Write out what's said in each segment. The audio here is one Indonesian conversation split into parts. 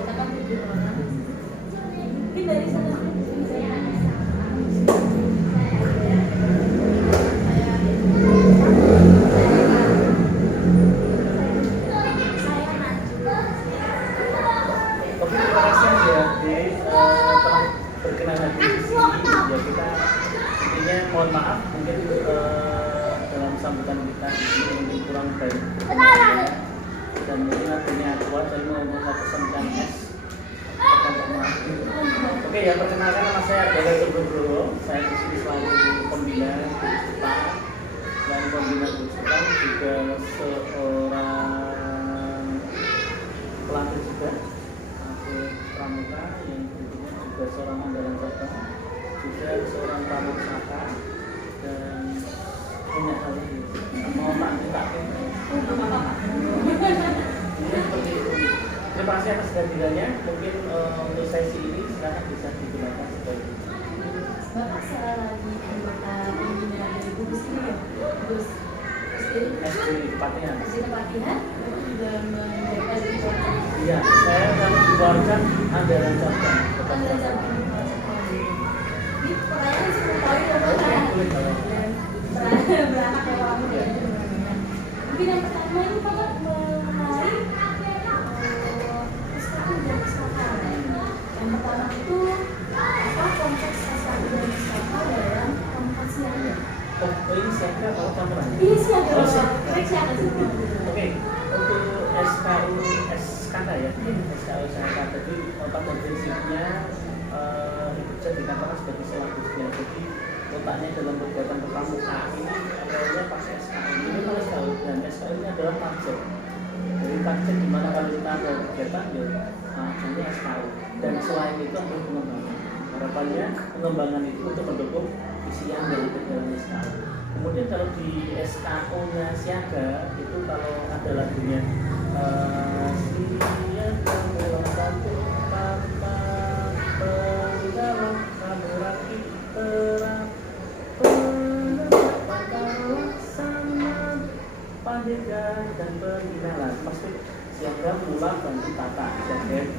kita kan 7 orang. Mungkin dari sana saya ada berkenan di sini ya kita intinya mohon maaf mungkin dalam sambutan kita di sini mungkin kurang baik dan mungkin artinya kuat saya mau mempesankan es. Oke ya, perkenalkan nama saya adalah Tugro. Saya di sini selalu pembina Jepang dan pembina Jepang juga seorang pelatih juga pramuka yang tentunya juga seorang andalan cabang, juga seorang pramuka dan banyak hal lagi. Mau tak seperti itu. Terima kasih atas kehadirannya. Mungkin untuk sesi ini silakan bisa digunakan sebagai Bapak lagi anggota pembina dari Gus ini ya, Gus SD Kepatihan. SD Kepatihan, Bapak juga menjaga di kota. Iya, saya akan keluarkan andalan cabang. Andalan cabang. Ini pertanyaan 10 poin ya Bapak. Dan beranak ya kamu ya. Mungkin yang pertama ini Bapak mengenai SKU dan SKK. Yang pertama itu apa konteks SKU dan SKK dalam komunikasinya? Oh, ini siapa kalau kameranya? Iya siapa? Oh, siapa? Siapa sih? Oke, untuk SKU SKK ya, SKU SKK tadi pada prinsipnya itu bisa dikatakan sebagai selagusnya. Jadi letaknya dalam kegiatan pramuka ini awalnya pakai SKU. Ini kalau SKU dan SKU ini adalah target. Jadi target di mana kalau kita ada kegiatan ya, ini SKU. Dan selain itu ada pengembangan. Harapannya pengembangan itu untuk mendukung visi yang dari kegiatan SKU. Kemudian kalau di SKU-nya siaga itu kalau ada lagunya siaga melambangkan tanpa penggalang kameraki terang pendapat laksana pandega dan peninalan pasti siaga mula bantu tata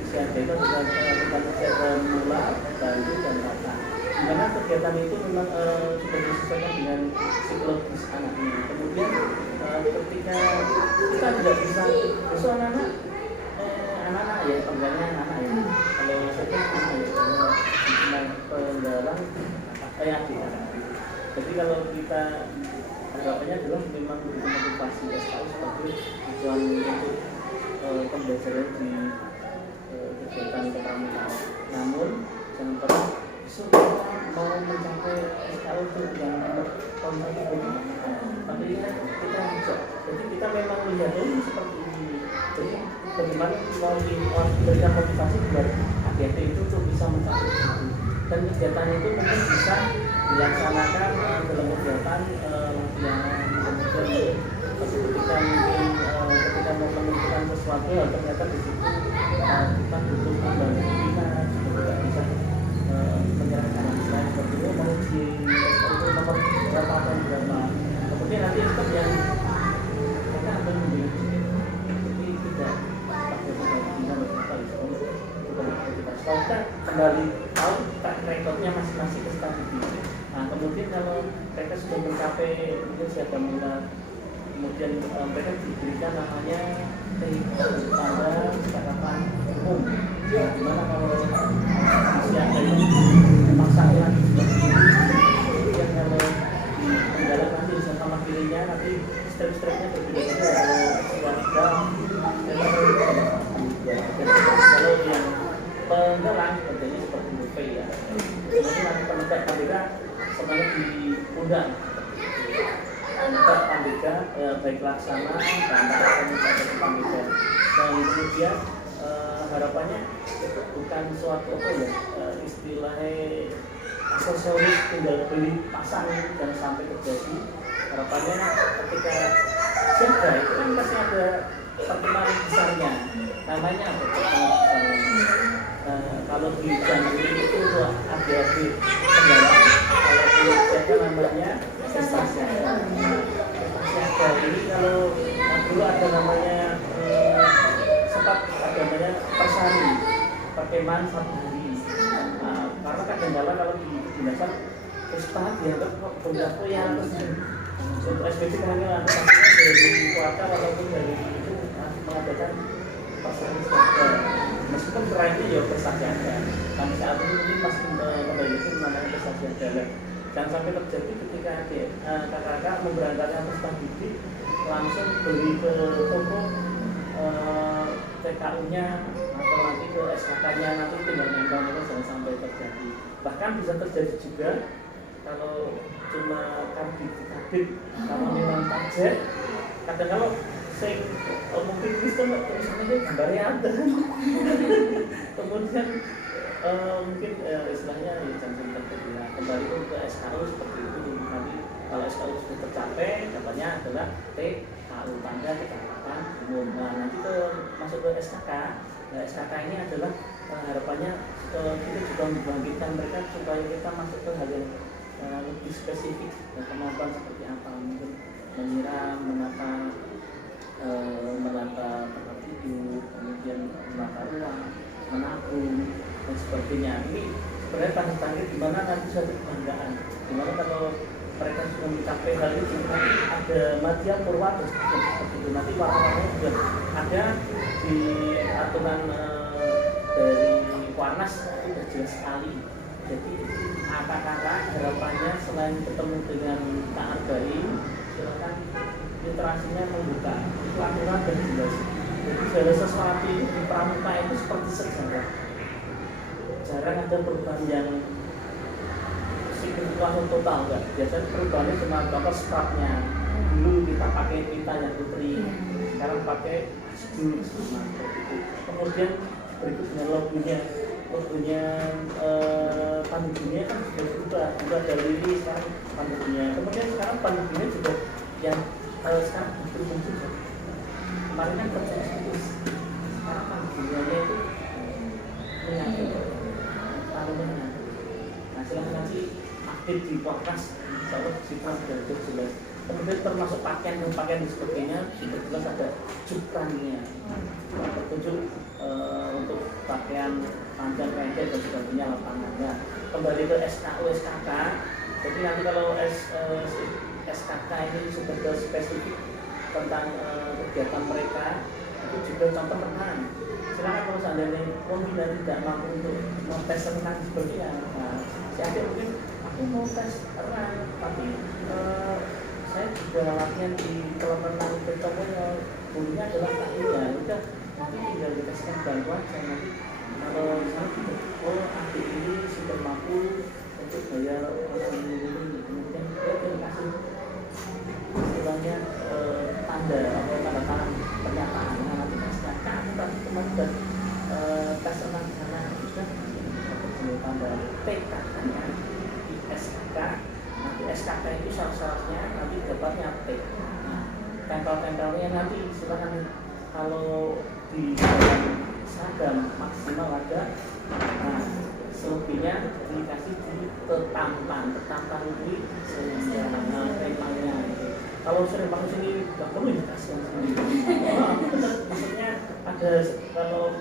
siaga itu bukan siaga mula bantu dan tata karena kegiatan itu memang sudah disesuaikan dengan psikologis anaknya. Kemudian ketika kita tidak bisa besok anak-anak ya penggalangan anak ya kalau saya anak ya dengan penggalang kayak kita. Jadi kalau kita anggapannya adalah memang motivasi SKU sebagai tujuan untuk pembelajaran di kegiatan kepramukaan. Namun jangan pernah mau mencapai SKU itu yang konten tapi kita ajak. Jadi kita memang melihat seperti ini. Jadi bagaimana mau diberikan motivasi buat AGT itu untuk bisa mencapai itu. Dan kegiatan itu mungkin bisa dilaksanakan dalam kegiatan latihan kemudian ketika mungkin ketika mau menentukan sesuatu ternyata di situ kita butuh membantu kita juga bisa menyerahkan selain seperti itu mau di itu nomor berapa atau berapa kemudian nanti itu yang kita akan memilih jadi tidak pakai kita berapa itu kita kita kembali tahu track recordnya masing-masing ke strategi. Nah kemudian kalau mereka sudah mencapai mungkin siapa mula kemudian mereka diberikan namanya standar kesepakatan umum. Nah, dimana kalau siapa ini memaksakan seperti ini, kemudian kalau kendala nanti beserta makilinya nanti step-stepnya berbeda-beda. Kalau yang penggalang tentunya seperti buffet ya. Kemudian nanti penegak pandega semuanya diundang. Penegak pandega baik laksana dan penegak pandega. Dan kemudian harapannya itu bukan suatu apa ya istilahnya aksesoris tinggal beli pasang dan sampai terjadi. Harapannya ketika siaga itu kan pasti ada pertimbangan besarnya. Namanya apa pertimbangan besarnya? Kalau di Jambi itu adik-adik penggalang, kalau di siaga namanya prestasi siaga. Ini kalau dulu ada namanya sempat ada namanya persani. keman 1 hari. Karena kadang-kadang kalau di dasar Vespa dianggap foya-foya untuk SPP karena ada dari keluarga walaupun dari itu mengadakan pasaran siaga. Meskipun terakhir ya prestasi ada, sampai saat ini mungkin masih kembali itu namanya prestasi ada. Jangan sampai terjadi ketika kakak-kakak memberangkatkan peserta didik langsung beli ke toko TKU-nya atau nanti ke SKK-nya, nanti tinggal nempel itu jangan sampai terjadi. Bahkan bisa terjadi juga kalau cuma kabit kalau memang budget, kadang kalau mungkin Kristen tulisannya gambarnya ada kemudian mungkin istilahnya ya jangan terjadi kembali ke SKU seperti itu. Nanti kalau SKU sudah tercapai katanya adalah TKU tanda kecamatan umum. Nah nanti masuk ke SKK. Nah SKK ini adalah harapannya kita juga membangkitkan mereka supaya kita masuk ke hal yang lebih spesifik dan kemampuan seperti apa, mungkin menyiram, menata tempat tidur, kemudian menata ruang, menabung dan sebagainya. Ini sebenarnya tanda-tanda di mana nanti suatu kebanggaan. Dimana kalau mereka sudah mencapai hal itu, nanti ada Madya Purwata seperti itu. Nanti warna-warnanya juga ada di aturan dari Warnas itu sudah jelas sekali. Jadi kakak-kakak harapannya selain ketemu dengan Kak Arbain, silakan literasinya membuka itu aturan dan jelas. Jadi segala sesuatu di pramuka itu seperti sejarah. Jarang ada perubahan yang signifikan total enggak. Biasanya perubahannya cuma bapak scrapnya. Dulu kita pakai pita yang putri, sekarang pakai jus. Kemudian berikutnya logonya pandunya kan sudah berubah dari ini sekarang pandunya. Kemudian sekarang pandunya juga yang sekarang muncul. Kemarin kan tertulis, sekarang pandunya itu menyatu, pandunya. Nah silahkan nanti aktif di podcast, insya kita sudah jelas. Kemudian termasuk pakaian dan sebagainya sudah jelas ada cukrannya, petunjuk untuk pakaian panjang pendek dan sebagainya lapangannya. Kembali ke SKU SKK, jadi nanti kalau SKK ini sudah spesifik tentang kegiatan mereka itu juga contoh renang. Silakan kalau seandainya pembina tidak mampu untuk tes renang sebagainya, nah, si adik mungkin aku mau tes renang tapi saya juga latihan di kolam renang contohnya gurunya adalah takutnya udah nanti tinggal dikasihkan bantuan saya nanti kalau misalnya oh adik ini sudah mampu untuk bayar orang ini kemudian dia dikasih istilahnya tanda atau tanda tangan pernyataan nanti SKK tapi kemarin tes renang di sana sudah tanda TK nya di SKK. Nanti SKK itu syarat-syaratnya nanti dapatnya T. Nah, tempel-tempelnya nanti silakan kalau di dalam seragam maksimal ada. Nah, selebihnya dikasih di tetampan itu sehingga tempelnya. Kalau sering pakai sini nggak perlu dikasih yang sendiri. Maksudnya ada kalau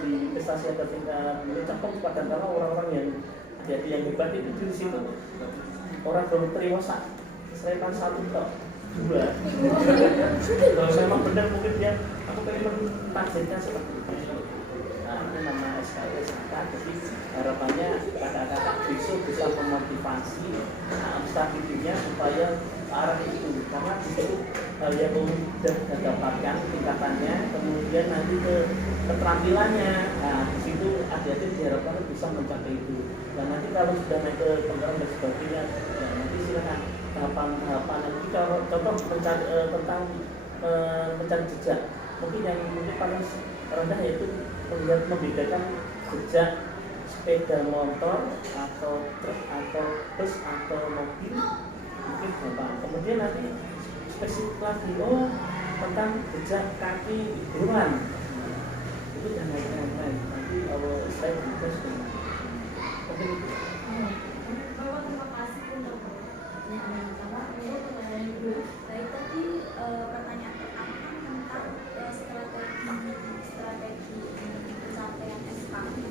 di prestasi ada tingkat mencapai kadang-kadang orang-orang yang jadi yang hebat itu di situ orang belum terima selepan 1 atau 2. Kalau memang benar mungkin dia aku pengen mentargetkan seperti itu. Nah ini nama SKU SKK. Jadi harapannya kakak-kakak besok bisa memotivasi stabilitasnya supaya arah itu karena di situ hal yang sudah didapatkan tingkatannya kemudian nanti ke keterampilannya. Nah di situ adik-adik diharapkan bisa mencapai itu. Dan nanti kalau sudah naik ke pengetahuan dan sebagainya, ya nanti silakan tahapan nanti kalau contoh mencari tentang mencari jejak. Mungkin yang mungkin paling rendah yaitu membedakan jejak sepeda motor atau truk atau bus atau mobil mungkin gampang. Kemudian nanti spesifik lagi tentang jejak kaki hewan itu dan lain-lain. Nanti kalau saya juga sudah Bapak terima kasih untuk pertanyaan yang pertama. Kemudian pertanyaan yang kedua, baik tadi pertanyaan pertama tentang strategi pencapaian SKU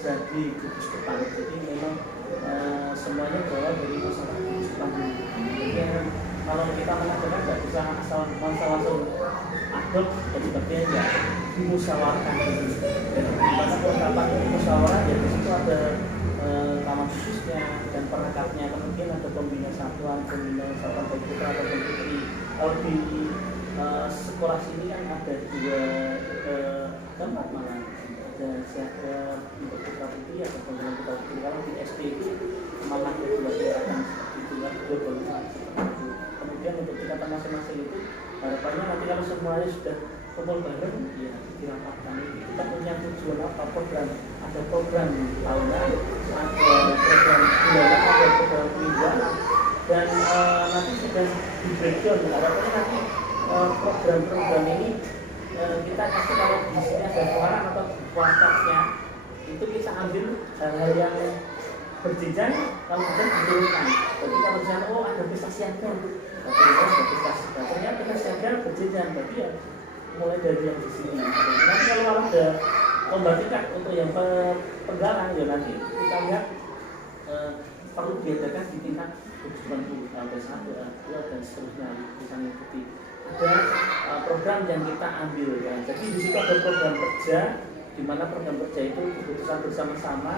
terjadi gugus depan. Jadi memang semuanya berawal dari masalah gugus depan. Jadi kalau kita mengadakan nggak bisa asal langsung adop, jadi bagian ya dimusyawarahkan dulu. Dan dimana penerapan musyawarah ya di situ ada kamar khususnya dan perangkatnya, kemudian ada pembina satuan baik putra atau putri. Kalau di sekolah sini kan ada dua tempat, malah ada siaga untuk putra putri atau pembina putra putri. Kalau di SD itu malah ada dua tingkatan seperti itu, dua golongan seperti itu. Kemudian untuk tingkatan masing-masing itu harapannya nanti kalau semuanya sudah kumpul bareng ya dirapatkan. Kita punya tujuan apa, program, ada program tahunan, ada program bulanan, ada program mingguan, dan nanti sudah di breakdown. Harapannya nanti program-program ini kita kasih, kalau di sini ada pengarang atau kualitasnya itu kita ambil hal-hal yang berjenjang, kalau bisa diturunkan. Jadi kalau misalnya ada prestasi yang ternyata prestasi berjenjang, berarti ya mulai dari yang di sini. Nanti kalau ada lomba tingkat untuk yang penggalang ya nanti kita lihat perlu diadakan di tingkat ada 1, A2 dan seterusnya bisa mengikuti. Ada program yang kita ambil kan. Jadi di situ ada program kerja, di mana program kerja itu keputusan bersama-sama.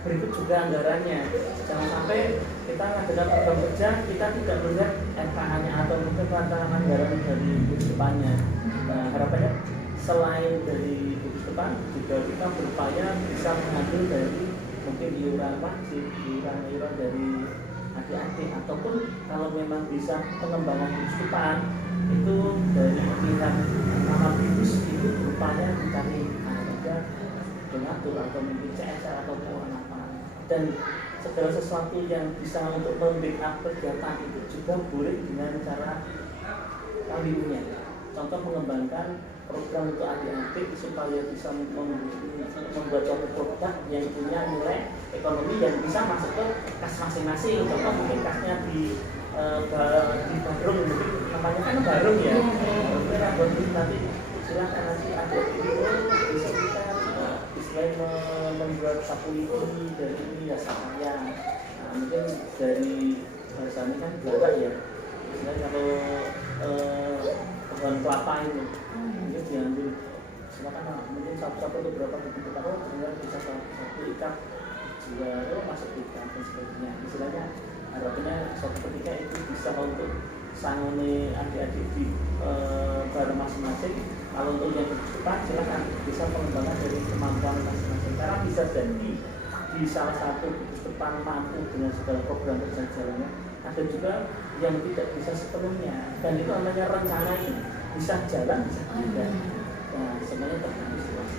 Berikut juga anggarannya. Jangan sampai kita mengadakan program kerja kita tidak melihat RKA-nya atau mungkin rancangan anggaran dari gugus depannya. Nah, harapannya selain dari gugus depan juga kita berupaya bisa mengambil dari mungkin iuran wajib, iuran dari adik-adik, ataupun kalau memang bisa pengembangan gugus depan itu dari pimpinan nama BIDUS itu berupaya mencari ada donatur atau mungkin CSR atau apa, dan segala sesuatu yang bisa untuk membackup kegiatan itu juga boleh dengan cara kalinya. Contoh mengembangkan program untuk adik-adik supaya bisa membuat suatu produk yang punya nilai ekonomi yang bisa masuk ke kas masing-masing. Contoh mungkin kasnya di Barung, mungkin namanya kan Barung ya. Barung nanti silakan nanti adik-adik itu bisa kita selain membuat sapu ini dari ini ya saya. Nah, mungkin dari bahasanya kan belakang ya. Misalnya kalau pohon kelapa itu mungkin diambil silakan mungkin satu beberapa begitu, kalau kemudian bisa satu ikat juga masuk ikat dan sebagainya. Istilahnya harapannya suatu ketika itu bisa untuk sangone adik-adik di bareng masing-masing. Kalau untuk yang depan silakan bisa pengembangan dari kemampuan masing-masing, karena bisa jadi di salah satu gugus depan mampu dengan segala program kerja jalannya, ada juga yang tidak bisa sepenuhnya, dan itu namanya rencana ini bisa jalan bisa tidak. Nah semuanya tergantung situasi.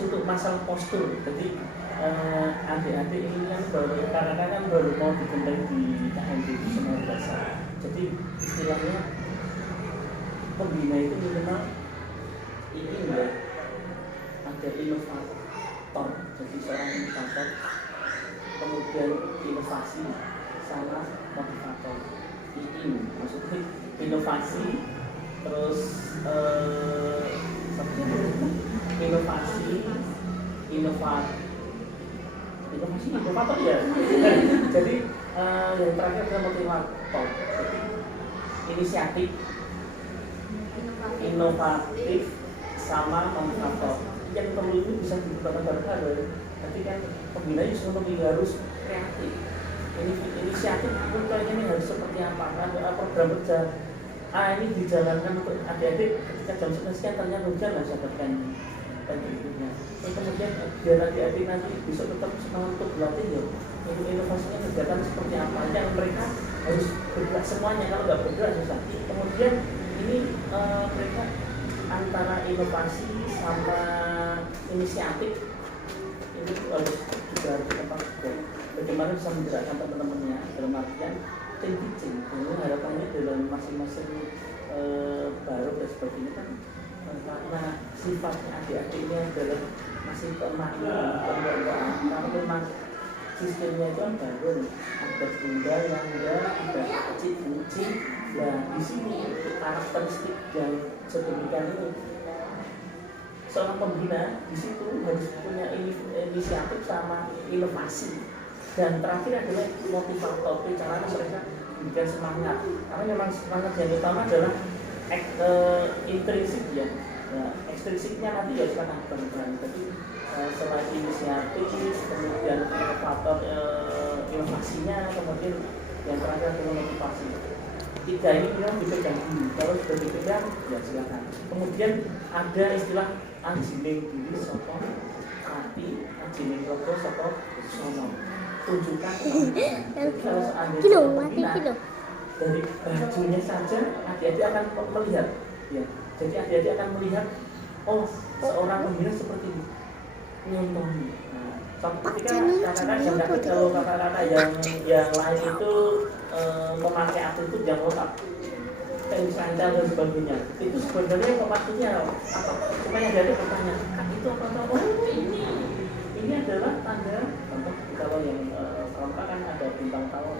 Untuk masalah postur, jadi adik-adik ini kan kadang-kadang baru mau digandeng di KMD itu semua dasar. Jadi istilahnya pembina itu minimal ini ya ada inovator, jadi seorang inovator, kemudian inovasi sama motivator. Ini maksudnya inovasi terus inovator ya. Jadi yang terakhir adalah motivator. Jadi inisiatif, inovatif sama motivator. Yang perlu itu bisa digunakan bareng-bareng. Jadi kan pembina itu harus kreatif. Inisiatif program ini harus seperti apa? Program kerja ini dijalankan untuk adik-adik ketika jam sekian ternyata hujan lah sahabatkan dan berikutnya. Kemudian biar adik-adik nanti bisa tetap semangat untuk berlatih ya. Untuk inovasinya kegiatan seperti apa yang mereka harus bergerak semuanya, kalau nggak bergerak susah. Kemudian ini mereka antara inovasi sama inisiatif ini harus juga kita pakai. Bagaimana bisa menggerakkan teman-temannya dalam artian tim teaching. Ini harapannya dalam masing-masing baru dan sebagainya kan karena sifatnya adik-adiknya adalah masih kemakmuran, kalau memang sistemnya itu kan baru, ada bunda, langga, ada kecil, kucing. Nah di sini karakteristik yang sedemikian ini seorang pembina di situ harus punya inisiatif sama inovasi. Dan terakhir adalah motivator, caranya mereka memberikan semangat. Karena memang semangat yang utama adalah intrinsik ya. Nah, ekstrinsiknya nanti ya sekarang teman-teman. Jadi selain inisiatif, kemudian inovator, inovasinya, kemudian yang terakhir adalah motivasi. Tiga ini memang dipegang dulu. Kalau sudah dipegang, ya silakan. Kemudian ada istilah anjining diri sopo hati, anjining rogo sopo sono. Tunjukkan kalau seandainya dari bajunya saja adik-adik akan melihat ya. Jadi adik-adik akan melihat oh seorang pembina seperti ini nyontohi. Nah, ketika kakak-kakak kalau kakak-kakak yang lain itu memakai atribut yang lengkap kayak sandal dan sebagainya, itu sebenarnya maksudnya apa? Supaya ada pertanyaan itu apa? Oh ini adalah tanda kalau yang perempat kan ada bintang tahun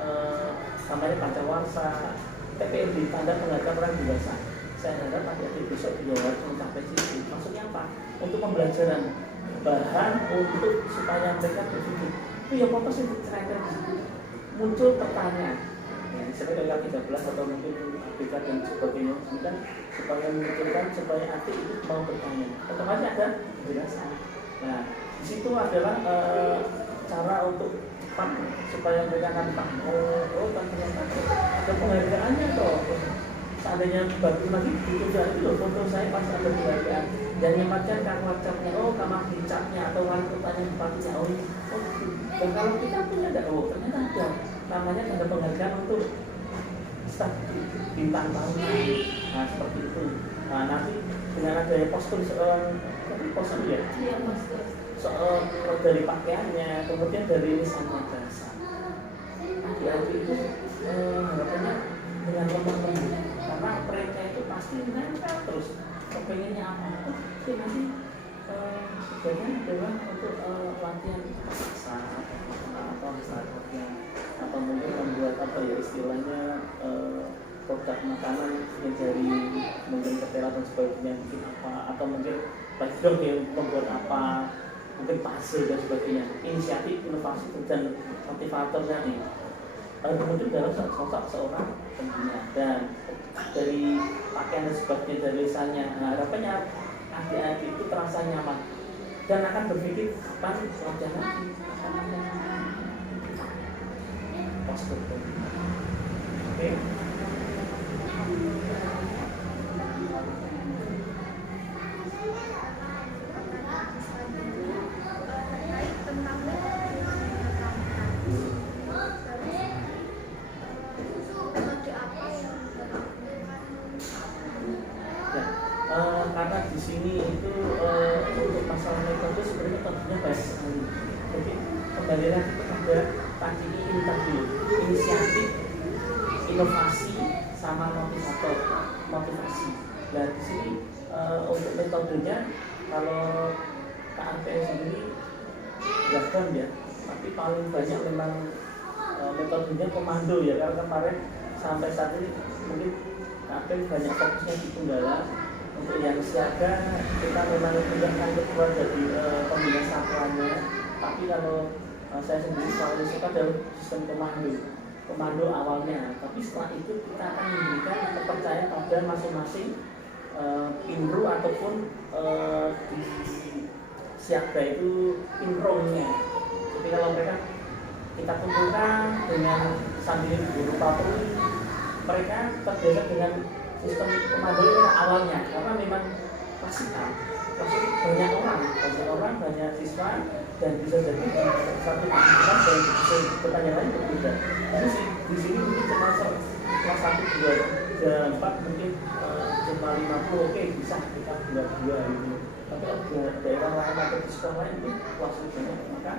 namanya Pancawarsa, PPMD tanda penghargaan orang dewasa. Saya harap adik-adik besok juga harus mencapai situ. Maksudnya apa? Untuk pembelajaran bahan untuk supaya mereka berpikir. Itu ya apa sih cerita di situ? Muncul pertanyaan. Ya, misalnya dari 13 atau mungkin ABK dan sebagainya, kan supaya memunculkan supaya adik itu mau bertanya. Otomatis ada penjelasan. Nah, di situ adalah cara untuk supaya mereka akan paham. Oh ternyata ada penghargaannya toh. Seandainya bagus lagi ditunjuk itu loh foto saya pas ada penghargaan dan nyematkan kamar catnya, oh kamar dicatnya atau wali-walinya bupatinya, oh dan kalau kita punya ada, oh ternyata ada namanya tanda penghargaan untuk staf bintang tahunan. Nah seperti itu. Nah nanti dengan adanya postur postur ya, soal dari pakaiannya, kemudian dari lisannya bahasa. Adik-adik itu harapannya dengan lemah lembut, karena mereka itu pasti nempel terus kepengennya apa? Oke nanti sebenarnya adalah untuk latihan bahasa atau misalnya atau mungkin membuat apa ya istilahnya produk makanan yang dari mungkin ketela dan sebagainya mungkin apa atau mungkin background yang membuat apa mungkin pasir dan sebagainya, inisiatif, inovasi dan motivatornya nih kemudian dalam sosok seorang pembina dan dari pakaian dan sebagainya dari lisannya. Nah, harapannya adik-adik itu terasa nyaman dan akan berpikir kapan latihan lagi postur. Oke. Karena di sini itu untuk masalah metode sebenarnya tentunya banyak sekali. Jadi kembali lagi kepada tadi ini tadi inisiatif, inovasi, sama motivator, motivasi. Nah di sini untuk metodenya kalau KAPM sendiri beragam ya, tapi paling banyak memang metodenya komando ya. Karena kemarin sampai saat ini mungkin KAPM banyak fokusnya di Tunggala. Untuk yang siaga kita memang menggunakan ketua dari pembina satuannya, tapi kalau saya sendiri paling suka adalah sistem komando awalnya, tapi setelah itu kita akan memberikan kepercayaan pada masing-masing pinru ataupun di siaga itu pinrongnya. Jadi kalau mereka kita kumpulkan dengan sambil guru patroli, mereka terbiasa dengan sistem komando ini awalnya karena memang klasikal, banyak orang, banyak siswa dan bisa jadi satu aktivitas dan bisa pertanyaan lain berbeda. Jadi di sini mungkin cuma kelas 1, 2, 3, 4 mungkin cuma 50, oke bisa kita 2 gitu. tapi di daerah lain atau di sekolah lain itu luasnya banyak, maka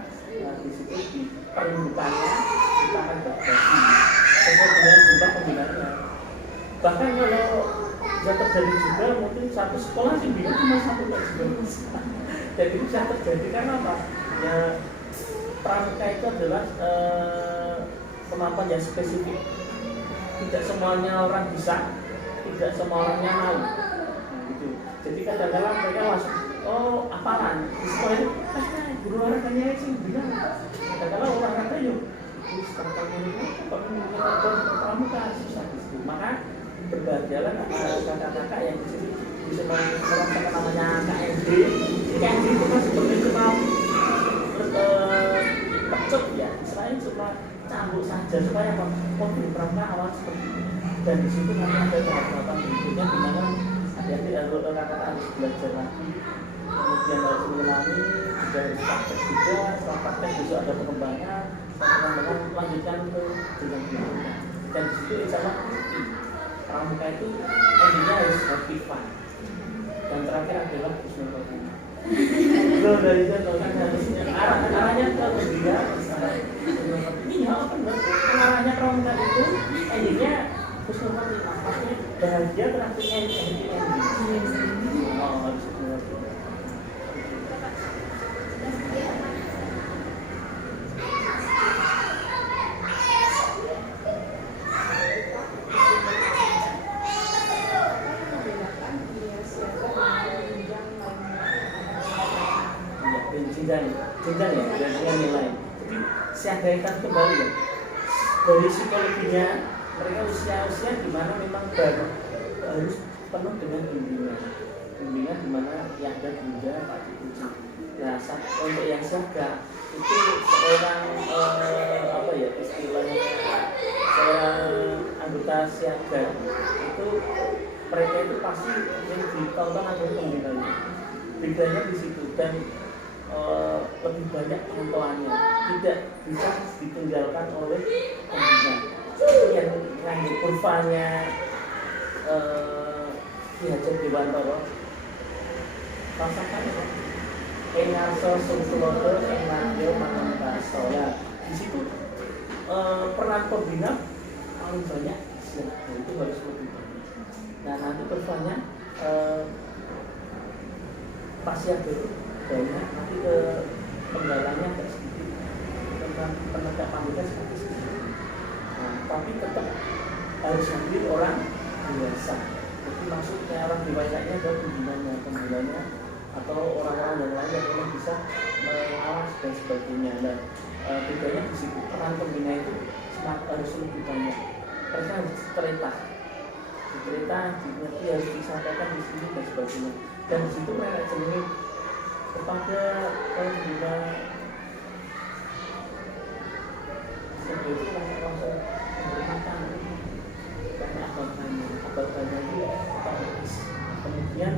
di situ di peruntukannya kita akan berbagi sesuai dengan jumlah pembinaannya. Bahkan kalau bisa terjadi juga mungkin satu sekolah sih bina cuma satu juga. Jadi bisa terjadi karena apa? Ya pramuka itu adalah kemampuan yang spesifik. Tidak semuanya orang bisa, tidak semua orangnya mau. Gitu. Jadi kadang-kadang mereka masuk, oh apalan di sekolah itu, guru olahraganya sih bilang, kadang-kadang olahraga yuk, sekarang ini kalau mengajar pramuka susah gitu. Maka berbahagialah kakak-kakak yang di sini bisa merasakan namanya KMD. KMD itu kan seperti cuma pecut ya, istilahnya cuma cambuk saja supaya apa? Di pramuka awal seperti ini. Dan di situ nanti ada tahap-tahapan berikutnya di mana adik-adik kakak harus belajar lagi, kemudian harus mengulangi, juga harus praktek juga. Setelah praktek besok ada pengembangan, lanjutkan ke jenjang berikutnya. Dan di situ insya Allah pramuka itu endingnya harus happy fun. Dan terakhir adalah husnul khotimah. Lo dari sana kan harusnya arahnya ke dia ini ya benar. Arahnya pramuka itu endingnya husnul khotimah. Maksudnya bahagia terakhir ending. Oh harus husnul khotimah. Jenjang ya, dengan nilai. Jadi siagaikan kembali ya. Dari psikologinya mereka usia-usia di mana memang baru harus penuh dengan bimbingan di mana yang ada bunda Pak diuji. Nah, untuk yang siaga itu seorang apa ya istilahnya seorang anggota siaga itu mereka itu pasti yang ditonton adalah pembinanya. Bedanya di situ dan lebih banyak pengetahuannya, tidak bisa ditinggalkan oleh pembina. Yang kurvanya Ki Hajar Dewantara rasakan ya, engarso sungsulodo enarjo manungkaso. Ya, di situ peran pembina paling banyak, itu harus lebih banyak. Nah nanti kurvanya pasti ada banyak, nanti ke penggalanya agak sedikit tentang penegak pamungkas seperti sedikit. Nah, tapi tetap harus ambil orang dewasa. Jadi maksudnya orang dewasa ini adalah pembinanya atau orang-orang yang lain yang memang bisa mengawas dan sebagainya. Dan bedanya di situ peran pembina itu harus lebih banyak. Mereka harus cerita, dimengerti, harus disampaikan di sini dan sebagainya. Dan di situ mereka jenis kepada pembina sebelum langsung memberikan banyak abad-abadnya itu otomatis. Kemudian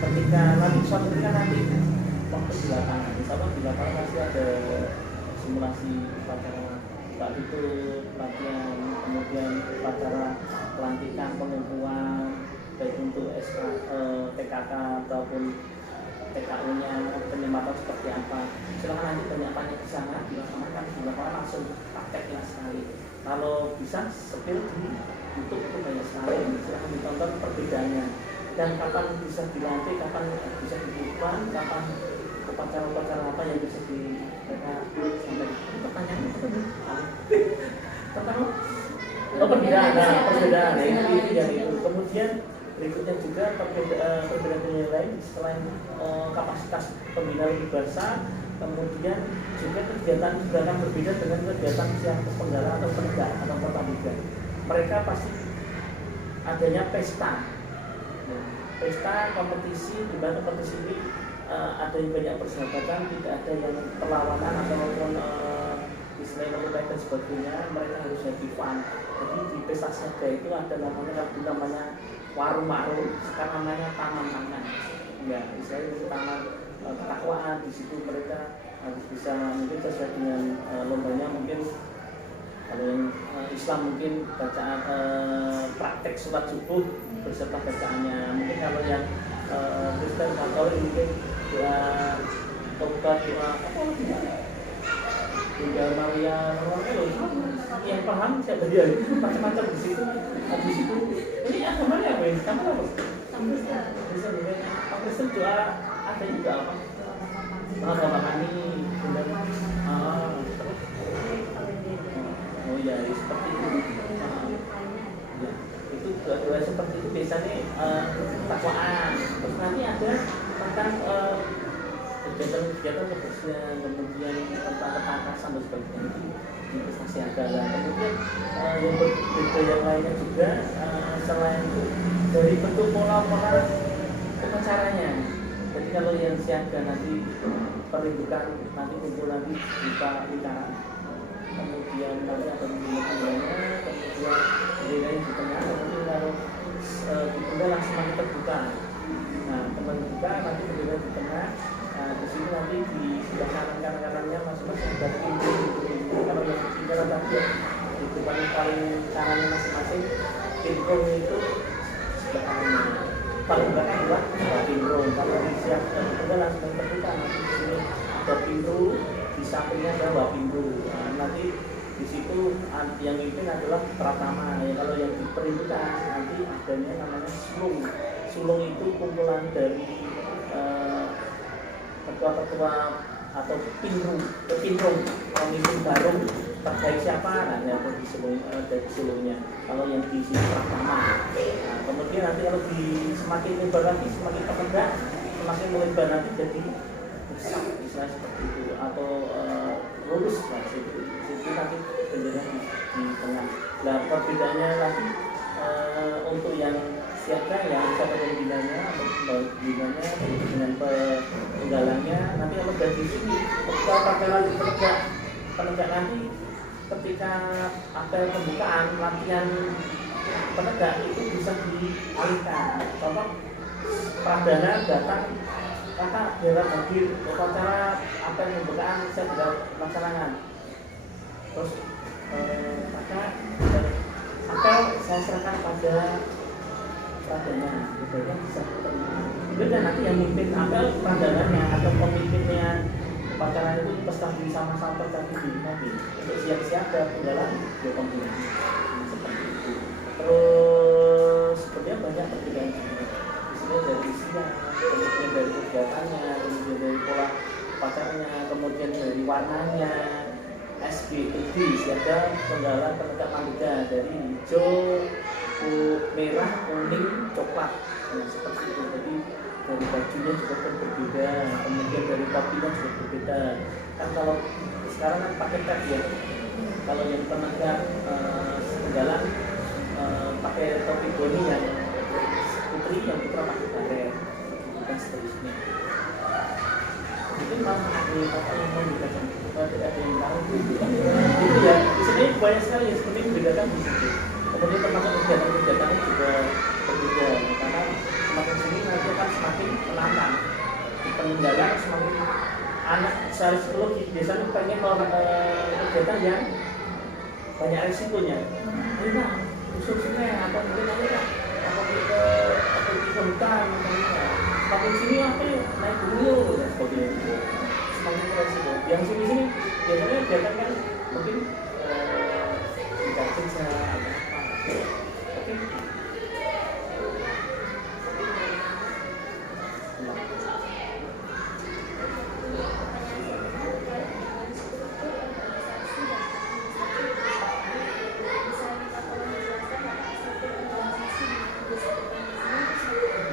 ketika nanti suatu ketika nanti waktu di lapangan, misalnya di lapangan masih ada simulasi upacara Pak itu pelatihan, kemudian upacara pelantikan pengukuhan baik untuk TKK ataupun TKU-nya penyematan seperti apa. Silahkan nanti banyak tanya di sana, dilaksanakan di lapangan langsung prakteknya sekali. Kalau bisa sepil di YouTube itu banyak sekali. Silahkan ditonton perbedaannya dan kapan bisa dilantik, kapan bisa dibuka, kapan upacara-upacara apa yang bisa mereka sampai. Pertanyaan itu tentang perbedaan. Nah ini yang itu. Kemudian berikutnya juga perbedaan yang lain selain kapasitas pembina lebih besar, kemudian juga kegiatan juga akan berbeda dengan kegiatan siang penggalan atau penegak atau pertandingan. Mereka pasti adanya pesta kompetisi, di mana kompetisi ini ada yang banyak persahabatan, tidak ada yang perlawanan ataupun istilahnya melukai dan sebagainya. Mereka harus happy fun. Jadi di pesta siaga itu ada namanya warung-warung, sekarang namanya taman-taman. Ya, istilahnya itu taman ketakwaan. Di situ mereka harus bisa mungkin sesuai dengan lombanya, mungkin kalau yang Islam mungkin bacaan praktek sholat subuh beserta bacaannya. Mungkin kalau yang Kristen dan kantor ini doa tobat doa apa Bunda Maria yang paham siapa dia macam-macam di situ. Habis itu ini agamanya apa ini? Kamu apa? Kristen juga. Apa Kristen doa ada juga apa? Agama kami Bunda. Oh ya seperti itu. Ya, itu doa-doa seperti itu biasanya takwaan. Terus nanti ada tentang kegiatan kebersihan, kemudian tentang ketangkasan dan sebagainya itu investasi agama. Kemudian yang berbeda yang lainnya juga selain itu dari bentuk pola-pola upacaranya. Jadi kalau yang siaga nanti perindukan nanti kumpul nanti buka lingkaran, kemudian nanti ada bendera-benderanya, kemudian benderanya di tengah, kemudian kalau di benda langsung nanti terbuka. Nah terbuka nanti bendera di tengah. Nah, di sini nanti di sebelah kanan-kanannya masing-masing ada pintu. Kalau yang di sebelah tadi ya, di depan paling kanannya masing-masing pintu itu sebelah kanannya. Paling belakang adalah pintu. Kalau di siap juga langsung terbuka. Nanti di sini ada pintu, di sampingnya ada dua pintu. Nah, nanti di situ yang mimpin adalah pratama. Ya, kalau yang diperindukan nanti adanya namanya sulung. Sulung itu kumpulan dari ketua-ketua atau pinrung pemimpin baru terbaik siapa, nah ada di sulungnya. Kalau yang di sini pertama, nah, kemudian nanti kalau di semakin lebar lagi, semakin terkendak, semakin melebar nanti jadi besar, misalnya seperti itu, atau lurus lah situ nanti bendera di tengah. Nah perbedaannya lagi untuk yang siaga yang satu pembinanya dengan penggalanya nanti kalau dari sini ketika pakai penegak nanti ketika ada pembukaan latihan penegak itu bisa dialihkan. Contoh pradana datang kakak biar hadir upacara apa yang pembukaan saya tidak laksanakan, terus kakak apel saya serahkan pada pradana, gitu kan bisa itu dan nanti yang mimpin apel pradananya atau pemimpinnya upacara itu peserta sama-sama tercatat di nanti untuk siap-siap ke penggalan dia kombinasi seperti itu. Terus sebenarnya banyak perbedaan isinya dari isinya, kemudian dari kegiatannya, kemudian dari pola upacaranya, kemudian dari warnanya. SBUD siaga penggalan penegak pandega dari hijau, merah, kuning, coklat, nah, seperti itu. Jadi dari bajunya juga berbeda, kemudian dari topinya juga berbeda. Kan kalau sekarang kan pakai tag ya. Kalau yang penegak penggalan pakai topi boni yang putri, yang putra pakai karet, dan seterusnya. Mungkin malah ahli apa yang mau dikatakan tidak ada yang tahu gitu ya. Di sini banyak sekali yang seperti membedakan di situ. Kemudian termasuk kegiatan-kegiatan juga berbeda karena semakin sini nanti akan semakin menantang di peninggalan, semakin anak secara psikologi biasanya pengen kegiatan yang banyak resikonya. Ini nah, usul sini atau mungkin nanti apa ke hutan, semakin sini apa naik gunung dan sebagainya. Semakin resiko. Yang sini biasanya kegiatan kan mungkin dikasih saya tapi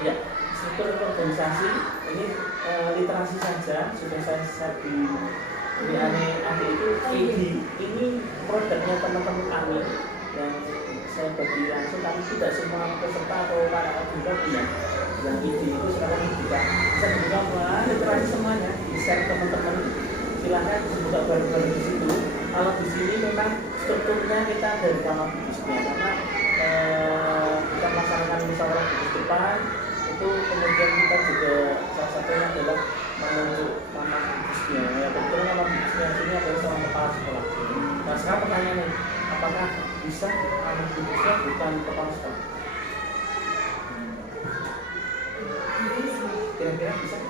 ya, struktur organisasi ini literasi saja sudah saya share di adik itu ID. Ini produknya teman-teman kami yang saya bagi langsung, tapi tidak semua peserta atau para anggota punya. Yang ID itu sekarang juga bisa dibuka buat literasi semuanya, di share teman-teman. Silahkan dibuka bareng-bareng di situ. Kalau di sini memang strukturnya kita dari kamar bibisnya karena kita melaksanakan musyawarah di depan itu, kemudian kita juga salah satunya adalah menunjuk nama bibisnya. Ya betul, nama bibisnya ini adalah seorang kepala sekolah. Nah sekarang pertanyaannya, apakah bisa anak bibisnya bukan kepala sekolah? kira-kira bisa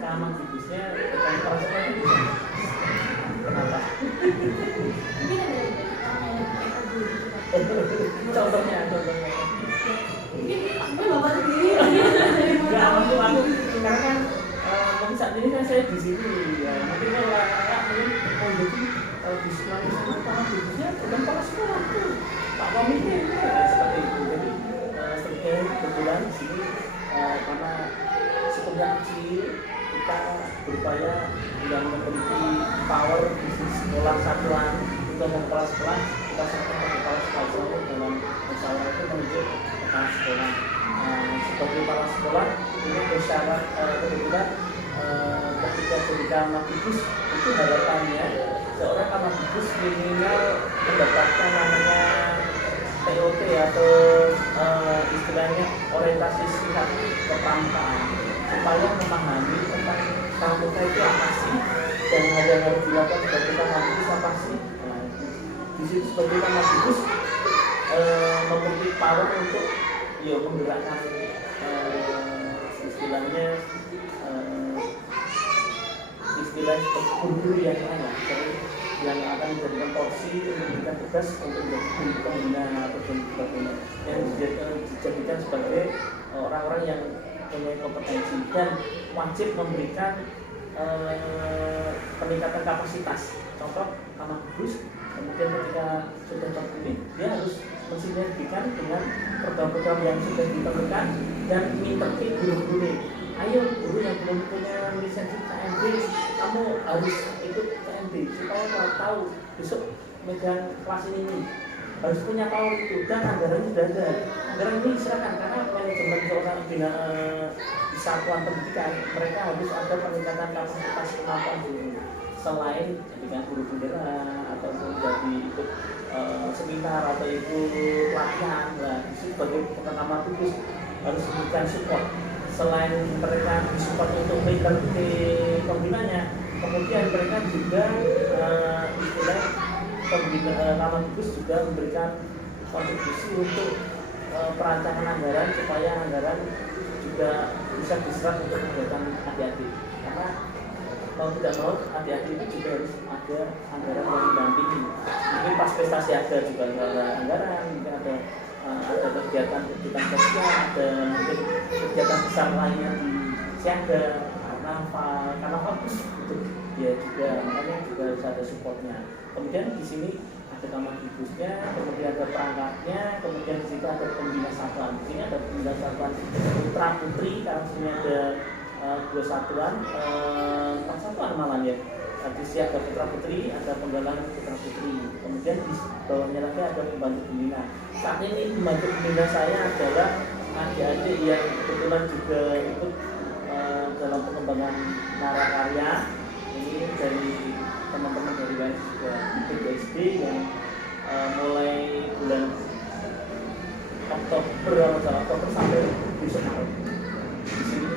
sama gugusnya bukan kepala sekolah itu bisa. Kenapa? Mungkin ada orang yang kayak guru gitu. Contohnya Mungkin gue bapak sendiri. nggak aku karena kan mungkin saat ini kan saya di sini ya mungkin kalau anak mungkin mau jadi di sekolah sama gugusnya bukan kepala sekolah tuh Pak Komite seperti itu. Jadi sebenarnya kebetulan di sini karena sekolahnya kecil kita berupaya yang memiliki power di sekolah satuan untuk kepala sekolah kita serahkan ke kepala sekolah dalam masalah itu menuju kepala sekolah. Sebagai kepala sekolah ini bersyarat kebetulan ketika jadi kamatikus itu harapannya seorang kamatikus minimal mendapatkan namanya TOT atau istilahnya orientasi singkat kepramukaan supaya memahami tentang pramuka itu apa sih dan ada yang harus dilakukan sebagai kamatikus apa sih. Nah, di situ sebagai kamatikus memiliki power untuk ya menggerakkan istilahnya istilah seperti guru yang lain yang akan menjadikan porsi untuk memberikan tugas untuk menjadi guru pembina atau sebagainya yang dijadikan sebagai orang-orang yang punya kompetensi dan wajib memberikan peningkatan kapasitas. Contoh kamatikus kemudian ketika sudah terpilih dia harus mensinergikan dengan program-program yang sudah ditemukan dan minterki guru-guru. Ayo guru yang belum punya lisensi KMB, kamu harus ikut KMB supaya kamu tahu besok megang kelas ini harus punya power itu dan anggaran sudah ada. Anggaran ini silakan karena manajemen seorang pembina di satuan pendidikan mereka harus ada peningkatan kapasitas kemampuan guru selain jadikan guru bendera ataupun jadi ikut seminar atau ikut pelatihan. Nah, itu sebagai kamatikus harus memberikan support. Selain mereka disupport untuk mengikuti pembinanya, kemudian mereka juga istilah pembina kamatikus juga memberikan kontribusi untuk perancangan anggaran supaya anggaran juga bisa diserap untuk kegiatan adik-adik. Karena mau tidak mau adik-adik itu juga harus ada anggaran yang mendampingi. Mungkin pas prestasi ada juga ada anggaran, mungkin ada kegiatan sosial, ada mungkin kegiatan besar lainnya di siaga, karnaval itu dia juga makanya juga harus ada supportnya. Kemudian di sini ada kamatikusnya, kemudian ada perangkatnya, kemudian di situ ada pembina satuan. Di sini ada pembina satuan putra putri, karena di sini ada dua satuan, 4 satuan malah ya. Di siaga putra putri ada penggalan putra putri. Kemudian di bawahnya lagi ada pembantu pembina. Saat ini pembantu pembina saya adalah adik-adik yang kebetulan juga ikut dalam pengembangan narakarya. Ini dari teman-teman dari WNS juga PGSD yang mulai bulan Oktober sampai besok Maret di sini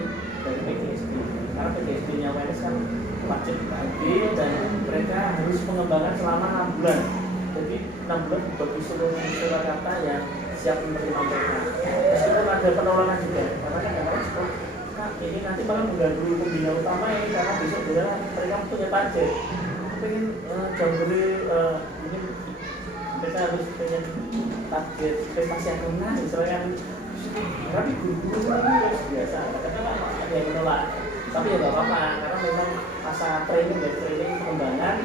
dari PGSD. Karena PGSD-nya WNS kan wajib KMB dan mereka harus mengembangkan selama 6 bulan. Jadi 6 bulan bagi seluruh Surakarta yang siap menerima mereka. Meskipun ada penolakan juga, karena kan kadang-kadang ini nanti malah mengganggu pembina utama ini karena besok mereka punya target. Pengen jauh dari ini mereka harus pengen target prestasi yang menang, misalnya tapi guru-guru ini biasa, kadang-kadang ada yang menolak. Tapi ya nggak apa-apa, karena memang masa training dan training pengembangan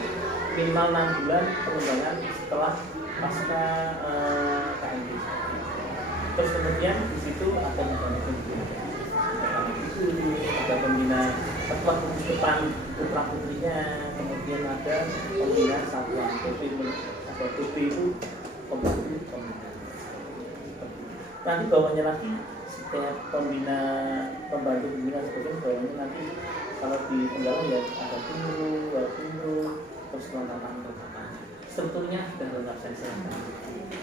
minimal 6 bulan pengembangan setelah pasca KMB. Terus kemudian di situ ada pembina tempat di depan putra putrinya, kemudian ada pembina satuan PP, ada PP itu pembantu pembina. Nanti bawahnya lagi setiap pembantu pembina sebetulnya bawahnya nanti kalau di penggalan ya ada pindu, terus kelengkapan. Strukturnya sudah lengkap, saya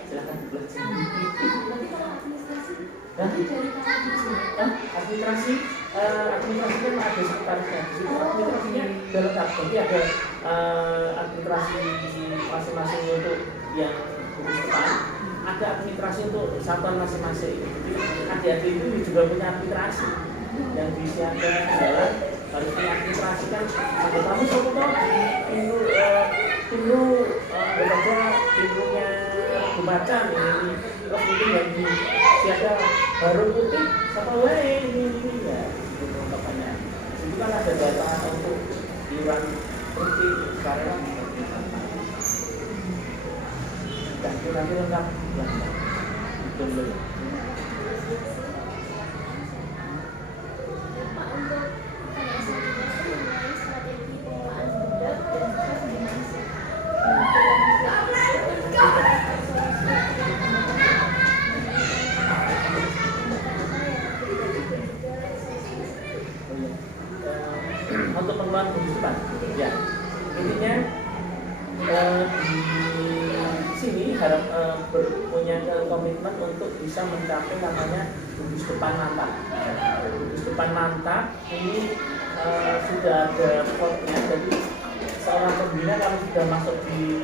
silakan belajar. Nanti kalau administrasi, Nanti dari mana administrasi kan ada sekretarisnya. Di situ administrasinya sudah lengkap. Jadi ada administrasi masing-masing untuk yang gugus depan, ada administrasi untuk satuan masing-masing. Jadi adik-adik itu juga punya administrasi yang disiapkan adalah harus punya administrasi kan. Kamu siapa tahu pintu bekerja pintunya pembaca ini terus mungkin yang disiapkan baru putih siapa wae ini ya itu ungkapannya. Itu kan ada data untuk iuran putih sekarang nanti lengkap dulu. Pak, untuk selanjutnya mengenai strategi pengelolaan budak dan koordinasi. Untuk pengelolaan kehidupan, ya intinya di sini harap punya komitmen untuk bisa mencapai namanya gugus depan mantap. Gugus depan mantap ini sudah ada kodnya, jadi seorang pembina kalau sudah masuk di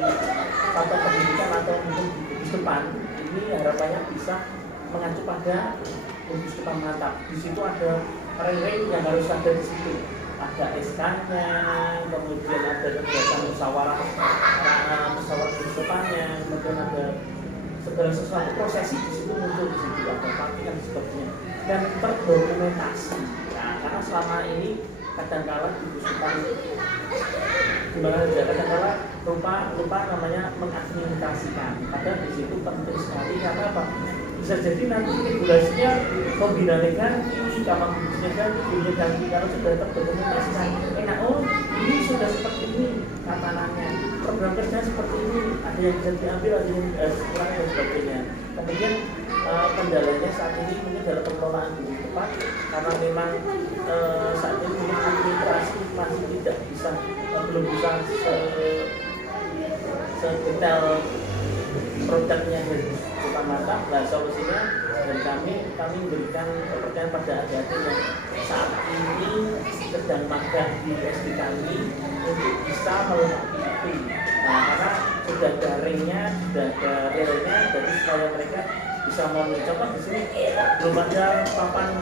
satu pendidikan atau mungkin di gugus depan, ini harapannya bisa mengacu pada gugus depan mantap. Di situ ada ranking yang harus ada di situ. Ada SK-nya, kemudian ada kegiatan musyawarah gugus depannya, kemudian ada segala sesuatu prosesi di situ muncul di situ ada pelatihan sebagainya dan terdokumentasi. Nah, karena selama ini kadang-kala di gugus depan gimana saja kadang-kala lupa namanya mengadministrasikan. Padahal di situ penting sekali karena apa? Bisa jadi nanti regulasinya kombinasikan sama gugus kan punya ganti kalau sudah terdokumentasikan. Enak, oh ini sudah seperti ini tatanannya, program kerja seperti ini, ada yang bisa diambil, ada yang kurang dan sebagainya. Kemudian kendalanya saat ini mungkin dalam pengelolaan gugus depan karena memang saat ini mungkin administrasi masih tidak bisa belum bisa sedetail produknya dari depan mata. Nah, solusinya dan kami memberikan kepercayaan pada adik-adik yang saat ini sedang magang di SD kami untuk bisa melengkapi. Nah, karena sudah ada ringnya, sudah ada realnya, jadi supaya mereka bisa memilih. Contoh di sini belum ada papan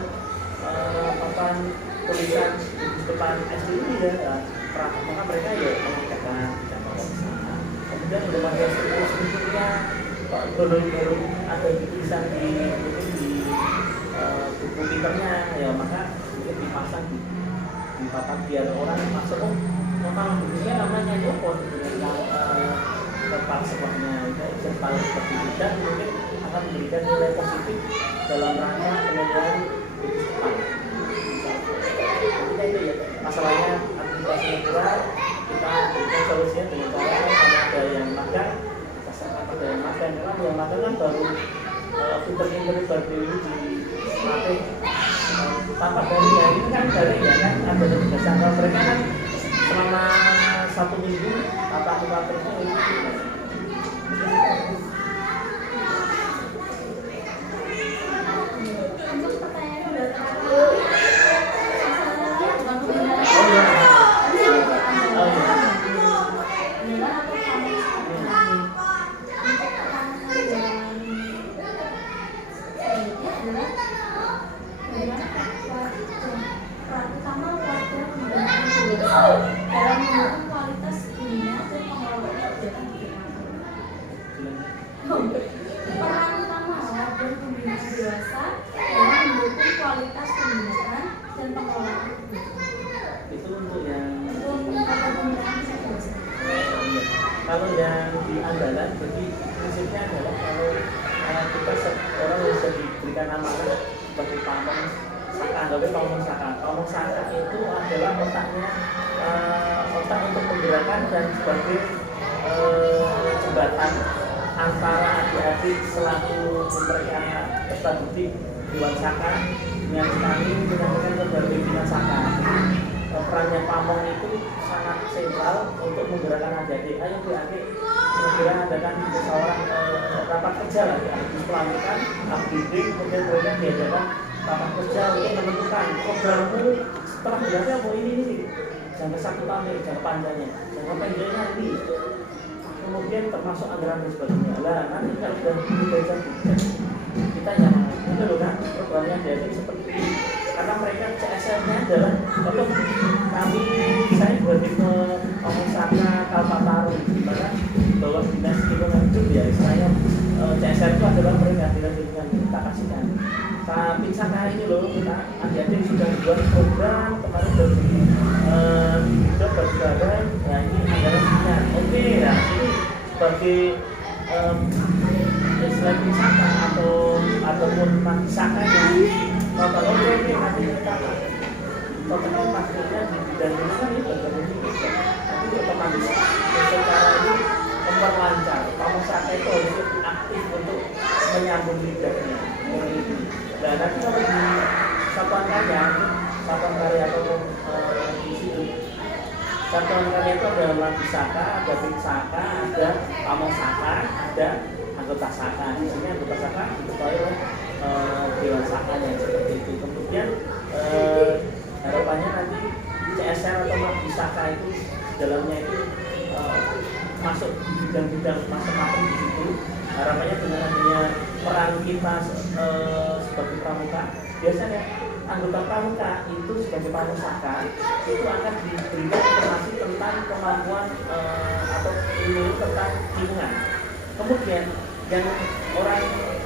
tulisan di depan SD ini ya, maka mereka ya mengerjakan kemudian belum ada strukturnya baru ada tulisan di buku pinternya ya, maka mungkin dipasang di papan biar orang masuk kalau bukunya namanya apa dengan tempat sekolahnya tempat seperti itu dan mungkin akan memberikan nilai positif dalam rangka penilaian depan. Jadi itu ya masalahnya administrasi kurang, kita berikan solusinya dengan cara ada yang magang, kita serahkan pada yang magang karena yang magang kan baru pinter-pinter baru di latih tanpa dari ya ini kan dari ya kan ada tugasan kalau mereka kan selama 1 minggu aplikatornya ini Untuk pertanyaan dari dalam mendukung kualitas dunia dan pengelolaan kegiatan peran utama wadah pembina dewasa dalam mendukung kualitas pendidikan dan pengelolaan itu untuk yang wadah pembinaan dewasa. Kalau yang di andalan, jadi prinsipnya adalah kalau kita orang yang sudah diberikan amanah seperti pamong saka, anggapnya pamong saka itu adalah otak untuk menggerakkan dan sebagai jembatan antara adik-adik selaku mereka peserta didik Dewan Saka dengan kami menyampaikan kepada pimpinan Saka. Perannya pamong itu sangat sentral untuk menggerakkan adik-adik. Ayo adik-adik segera adakan musyawarah rapat kerja lah ya, pelantikan, upgrading, kemudian mereka diadakan rapat kerja untuk menentukan programmu setelah berarti apa ini jangka 1 tahun ini, jangka panjangnya, jangka pendeknya ini kemudian termasuk anggaran dan sebagainya. Lah nanti kalau sudah dibaca kita yang itu loh kan programnya jadi seperti ini. Karena mereka CSR-nya adalah contoh kami saya berarti ke Omusaka Kalpataru dimana bahwa dinas lingkungan hidup ya istilahnya CSR itu adalah mereka dinas lingkungan kita kasihkan. Tapi Saka ini loh kita adik-adik sudah buat program kemarin dari berbagai ya ini anggaran sekian. Oke ya ini sebagai istilah wisata ataupun wisata yang total oke nanti kita total maksudnya di bidang ini kan itu tapi otomatis secara ini memperlancar wisata itu harus aktif untuk menyambung lidahnya. Nah nanti kalau di satuan karya ataupun di situ satuan karya itu ada Wisaka, ada Piksaka, ada Pamosaka, ada anggota Saka. Di sini anggota Saka diketuai oleh Dewan Saka yang seperti itu. Kemudian harapannya nanti CSR atau Wisaka itu dalamnya itu masuk di bidang-bidang macam-macam di situ. Harapannya dengan adanya peran kita sebagai pramuka, biasanya anggota pramuka itu sebagai pramusaka itu akan diberikan informasi tentang kemampuan atau ilmu tentang lingkungan. Kemudian yang orang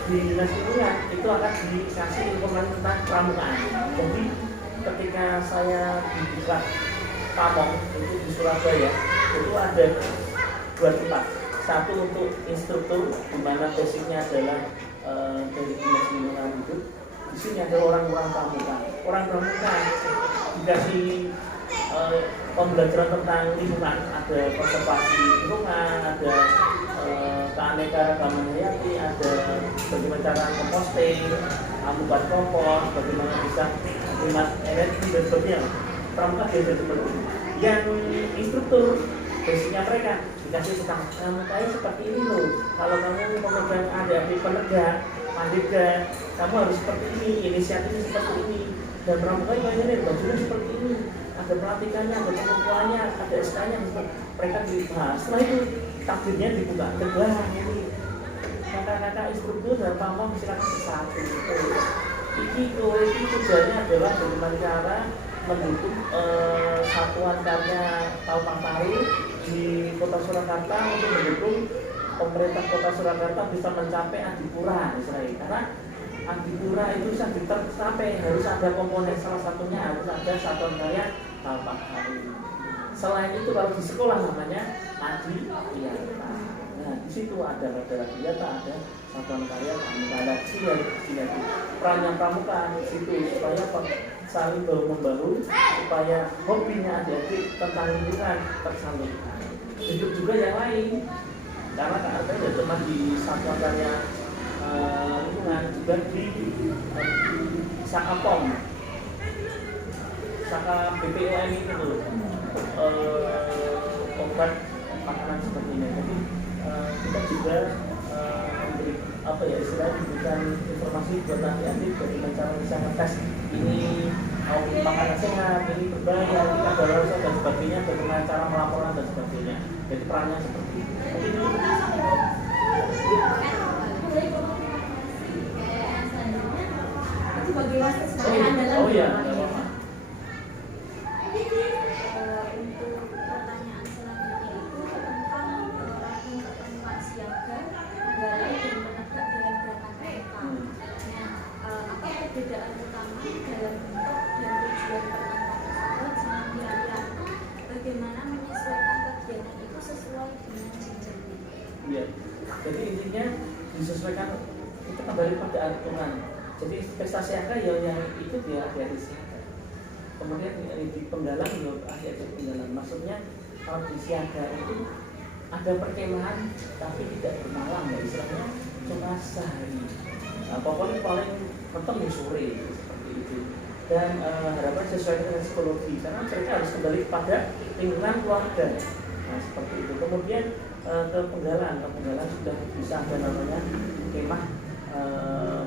di dinas lingkungan itu akan dikasih informasi tentang pramukaan. Jadi ketika saya di Diklat Pamong itu di Surabaya itu ada dua tempat. Satu untuk instruktur di mana basicnya adalah dari dinas lingkungan hidup. Di sini ada orang-orang pramuka. Orang pramuka dikasih pembelajaran tentang lingkungan, ada konservasi lingkungan, ada keanekaragaman hayati, ada bagaimana cara composting, membuat kompos, bagaimana bisa menghemat energi dan sebagainya. Pramuka biasa seperti itu. Yang instruktur basicnya mereka dikasih tentang kamu kayak seperti ini loh. Kalau kamu memegang adik-adik penegak, mandega, kamu harus seperti ini, inisiatifnya seperti ini. Dan pramuka ini bajunya seperti ini. Ada pelatihannya, ada pengukuhannya, ada SK-nya, mereka dibahas. Setelah itu takdirnya dibuka kedua ini. Kakak-kakak instruktur dan pamong silakan bersatu. Ini tujuannya adalah bagaimana cara mendukung satuan karya Kalpataru di Kota Surakarta untuk mendukung pemerintah Kota Surakarta bisa mencapai Adipura Israel. Karena Adipura itu bisa tercapai harus ada komponen, salah satunya harus ada satuan karya Kalpataru. Selain itu kalau di sekolah namanya Adipura. Nah di situ ada Radha-Radhiyata, ada satuan karya pramuka, ada sinergi perannya pramuka di situ supaya saling membangun, supaya hobinya adik-adik tentang lingkungan tersalurkan. Hidup juga yang lain, karena KRT tidak cuma di satuan karya lingkungan, juga di Saka POM, Saka BPOM itu obat makanan seperti ini. Jadi kita juga memberi istilahnya memberikan informasi buat adik-adik bagaimana cara bisa ngetes ini makanan sehat, ini berbahaya, ini ada rasa dan sebagainya, bagaimana cara melaporkan dan sebagainya. Jadi perannya seperti itu. Mungkin ini oh iya, nggak apa-apa. Untuk pertanyaan selanjutnya itu tentang ranking keempat siaga anggaran dan penegak dalam gerakan PK. Nah, apa perbedaan utama dalam bentuk dan tujuan penegak tersebut, sama kira-kira bagaimana menyesuaikan kegiatan itu sesuai dengan jenjang? Iya, jadi intinya disesuaikan itu kembali pada aturan. Jadi investasi angka yang ikut ya dari siaga. Kemudian di penggalang ya akhirnya penggalang. Maksudnya kalau di siaga itu ada perkemahan tapi tidak bermalam ya, istilahnya cuma sehari. Nah, pokoknya paling mentok di sore seperti itu. Dan harapan sesuai dengan psikologi karena mereka harus kembali pada lingkungan keluarga. Nah seperti itu. Kemudian ke penggalang sudah bisa ada namanya kemah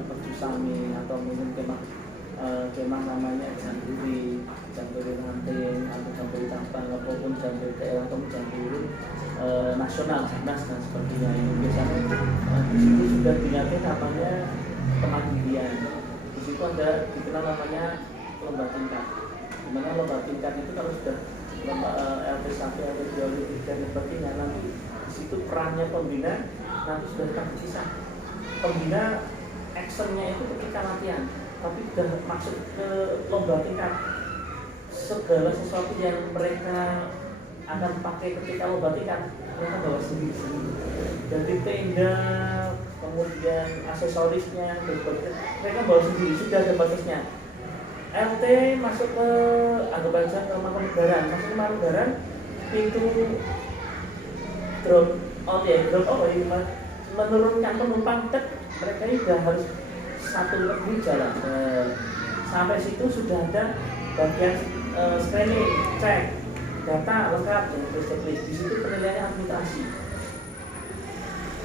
Perjusami atau mungkin kemah namanya Janduri Jambore ranting atau jambore cabang ataupun jambore daerah atau jambore nasional Janas dan sebagainya. Itu biasanya di situ sudah dilatih namanya kemandirian. Di situ ada dikenal namanya lomba tingkat. Dimana lomba tingkat itu kalau sudah lomba LT1, LT2, LT3 dan sebagainya, nanti di situ perannya pembina nanti sudah terpisah. Pembina actionnya itu ketika latihan, tapi sudah masuk ke lomba tingkat. Segala sesuatu yang mereka akan pakai ketika lomba tingkat mereka bawa sendiri. Dari tenda, kemudian aksesorisnya, mereka bawa sendiri, sudah ada batasnya. LT masuk ke anggap aja ke Mangkunegaran, masuk ke Mangkunegaran, pintu drop out ya, menurunkan penumpang mereka ini sudah harus satu lebih jalan. Sampai situ sudah ada bagian screening, cek data lengkap dan checklist. Di situ penilaiannya administrasi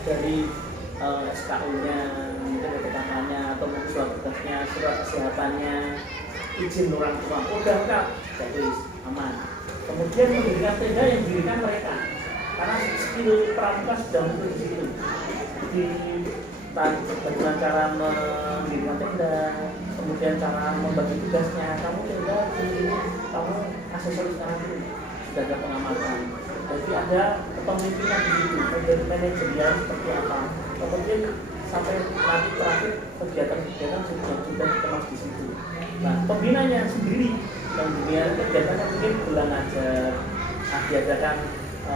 dari SKU-nya, mungkin PKK-nya atau surat tugasnya, surat kesehatannya, izin orang tua, udah lengkap, checklist, aman. Kemudian mendirikan tenda yang didirikan mereka, karena skill pramuka sudah muncul di situ. Bagaimana cara mendirikan tenda, kemudian cara membagi tugasnya, kamu tenda ini, kamu aksesoris sekarang dulu, sudah ada pengamatan. Jadi ada kepemimpinan di situ, manajerial seperti apa. Kemudian sampai nanti terakhir kegiatan-kegiatan sudah dikemas di situ. Nah, pembinanya sendiri yang dunia kegiatannya mungkin bulan aja, diadakan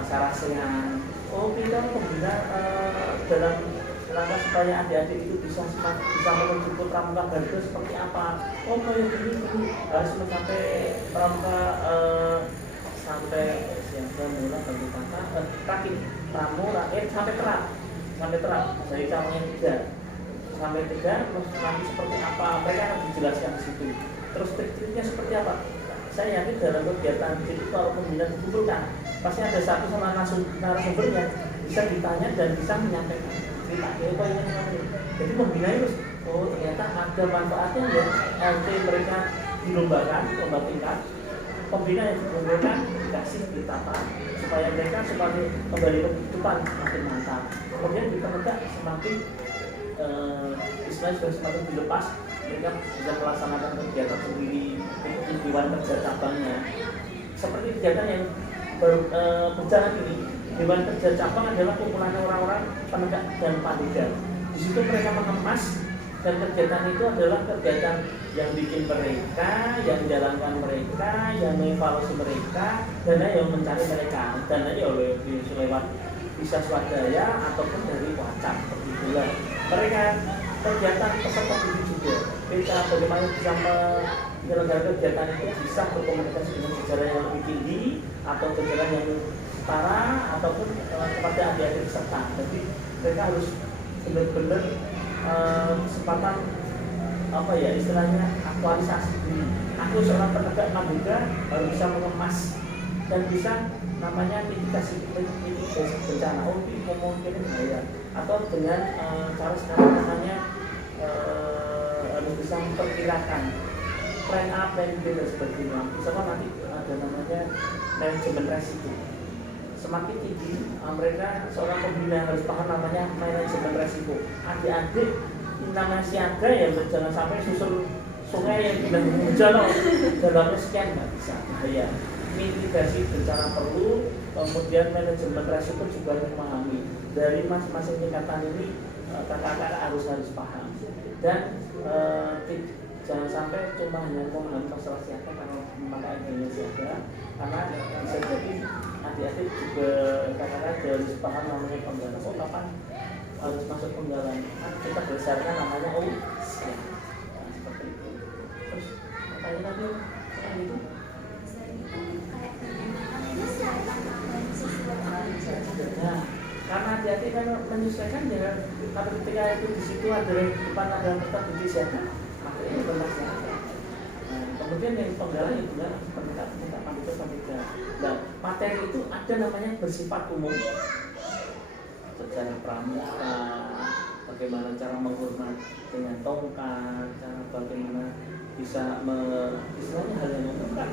sarasehan. Oh, kita pembina dalam rangka supaya adik-adik itu bisa menuju ke pramuka baru seperti apa. Oh, kayak gini harus sampai pramuka sampai siapa mulai bagi kata kaki pramu rakyat sampai terap dari cabangnya 3 sampai 3 terus nanti seperti apa mereka akan dijelaskan di situ. Terus trik-triknya seperti apa? Saya yakin dalam kegiatan itu kalau pembina dikumpulkan pasti ada satu sama narasumbernya bisa ditanya dan bisa menyampaikan cerita apa ini. Jadi pembina itu ternyata ada manfaatnya ya. LT mereka dilombakan lomba tingkat, pembina yang dikumpulkan dikasih ditata supaya mereka sebagai kembali ke kehidupan semakin mantap. Kemudian dipermudah semakin istilahnya sudah semakin dilepas, mereka bisa melaksanakan kegiatan sendiri di Dewan Kerja cabangnya. Seperti kegiatan yang berjalan ini, Dewan Kerja cabang adalah kumpulan orang-orang penegak dan pandega. Di situ mereka mengemas dan kegiatan itu adalah kegiatan yang bikin mereka, yang menjalankan mereka, yang mengevaluasi mereka, dan yang mencari mereka. Dan ya lewat bisa swadaya ataupun dari WhatsApp seperti itulah. Mereka kegiatan peserta didik juga. Kita bagaimana bisa menyelenggarakan kegiatan itu bisa berkomunikasi dengan jajaran yang lebih tinggi atau jajaran yang setara ataupun kepada adik-adik peserta. Jadi mereka harus benar-benar kesempatan apa ya istilahnya aktualisasi diri. Aku seorang penegak pandega harus bisa mengemas dan bisa namanya mitigasi bencana. Oh, mungkin bahaya atau dengan cara sekarang namanya harus bisa memperkirakan plan A, plan B dan sebagainya. Misalnya nanti ada namanya manajemen resiko. Semakin tinggi mereka seorang pembina harus paham namanya manajemen resiko. Adik-adik namanya siaga ya jangan sampai susul sungai yang bilang hujan dalamnya sekian nggak bisa bahaya. Mitigasi bencana perlu, kemudian manajemen resiko juga memahami. Dari masing-masing tingkatan ini kakak-kakak harus paham dan jangan sampai cuma hanya memahami masalah siaga karena memakai adanya siaga, karena bisa jadi adik-adik juga kakak-kakak harus paham namanya penggalan. Oh, kapan harus masuk penggalan? Kita berdasarkan namanya siap. Nah, seperti itu. Terus pertanyaan tadi kayak gitu. Nah, karena hati-hati kan menyesuaikan ya. Kalau ketika itu di situ ada depan ada tempat bukti siapa, makanya itu siapa. Nah, kemudian yang penggalan itu kan penetapan itu sampai. Nah, materi itu ada namanya bersifat umum. Secara pramuka, bagaimana cara menghormat dengan tongkat, cara bagaimana bisa istilahnya hal yang umum kan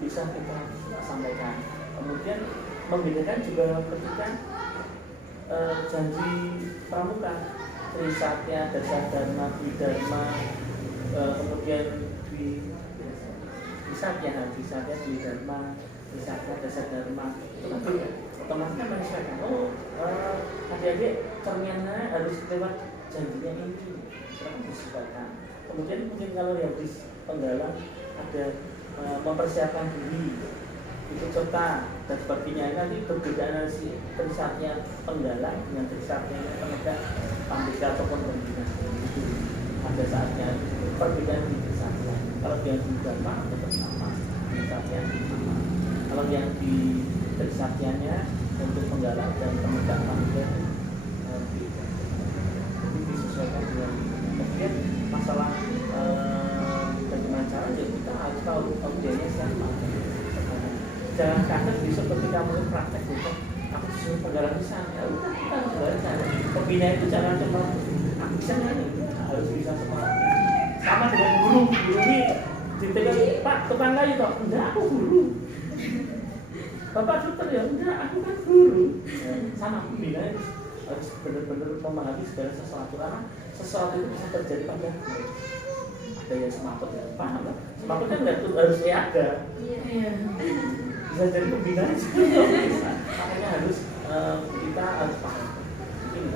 bisa kita sampaikan. Kemudian membedakan juga ketika janji pramuka, Trisatya, Dasadharma, Bidharma, kemudian Trisatya, Bidharma, Trisatya, Dasadharma, itu kan beda. Otomatis kan menyesuaikan. Oh, adik-adik cerminnya harus lewat janjinya ini, kan disesuaikan. Kemudian mungkin kalau yang di penggalang ada mempersiapkan diri, ikut serta dan sebagainya. Nanti perbedaan si Trisatya penggalang dengan Trisatya penegak pandita ataupun pembina itu ada saatnya perbedaan di Trisatya. Kalau yang di Dharma tetap sama, Trisatya sama. Kalau yang di Trisatyanya untuk penggalang dan penegak pandita beda. Jadi disesuaikan dengan kemudian masalah bagaimana cara ya kita harus tahu audiennya siapa. Jangan kaget besok ketika mau praktek besok aku disuruh penggalang bisa ya udah kita harus baca. Pembina itu jangan cuma aku bisa nyanyi, harus bisa sekolah. Sama dengan guru ini ditekan Pak tukang kayu kok enggak aku guru. Bapak dokter ya enggak aku kan guru. Sama pembina harus benar-benar memahami segala sesuatu karena sesuatu itu bisa terjadi pada ada yang semaput ya paham kan? Semaput kan nggak harus ada. Iya. Bisa jadi pembina bisa. Makanya harus kita harus paham. Ini.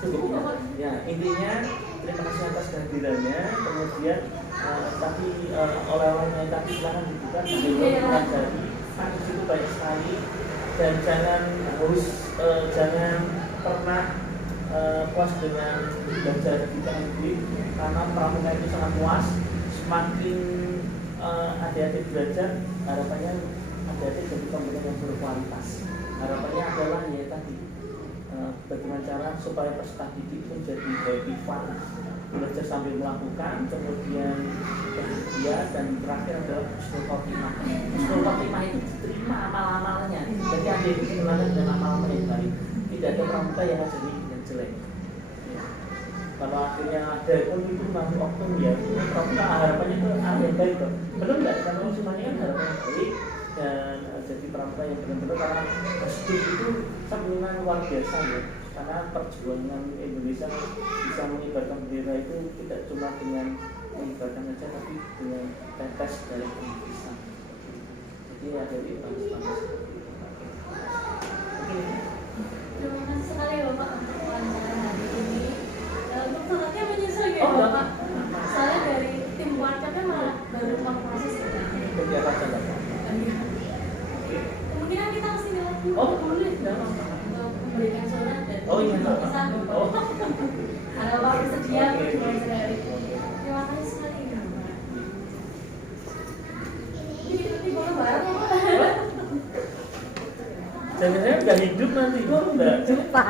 Cukup ya intinya terima kasih atas kehadirannya. Kemudian tadi oleh-olehnya tadi silakan dibuka sambil mempelajari. Kan di situ banyak sekali dan jangan pernah puas dengan belajar di teknik karena pramuka itu sangat puas. Semakin adik-adik belajar, harapannya adik-adik jadi pembelajar yang berkualitas. Harapannya adalah ya tadi bagaimana cara supaya peserta didik itu jadi happy fun, belajar sambil melakukan, kemudian bahagia, dan terakhir adalah husnul khotimah. Husnul khotimah itu diterima amal-amalnya. Jadi adik-adik dimulai dengan amal-amal yang baik. Tidak ada pramuka yang jadi yang jelek. Kalau akhirnya ada pun itu masuk oknum ya, pramuka harapannya itu yang baik kok. Benar nggak? Karena semuanya kan harapannya baik dan jadi pramuka yang benar-benar karena hidup itu sambungan luar biasa ya. Karena perjuangan Indonesia bisa mengibarkan bendera itu tidak cuma dengan mengibarkan saja, tapi dengan tetes dari pengisian. Jadi ada di bagus-bagus. Terima kasih sekali Bapak untuk wawancara hari ini. Untuk salatnya menyusul ya Bapak. Saya dari tim WhatsApp-nya malah baru proses ya. Jadi apa saja? Kemungkinan kita kesini lagi. Oh boleh, jangan. Untuk memberikan surat dan Iya. Oh. Ada Bapak bersedia untuk wawancara hari ini. Terima kasih sekali Bapak. Ini nanti baru bareng Bapak. Jangan-jangan udah hidup nanti, kok enggak? Lupa.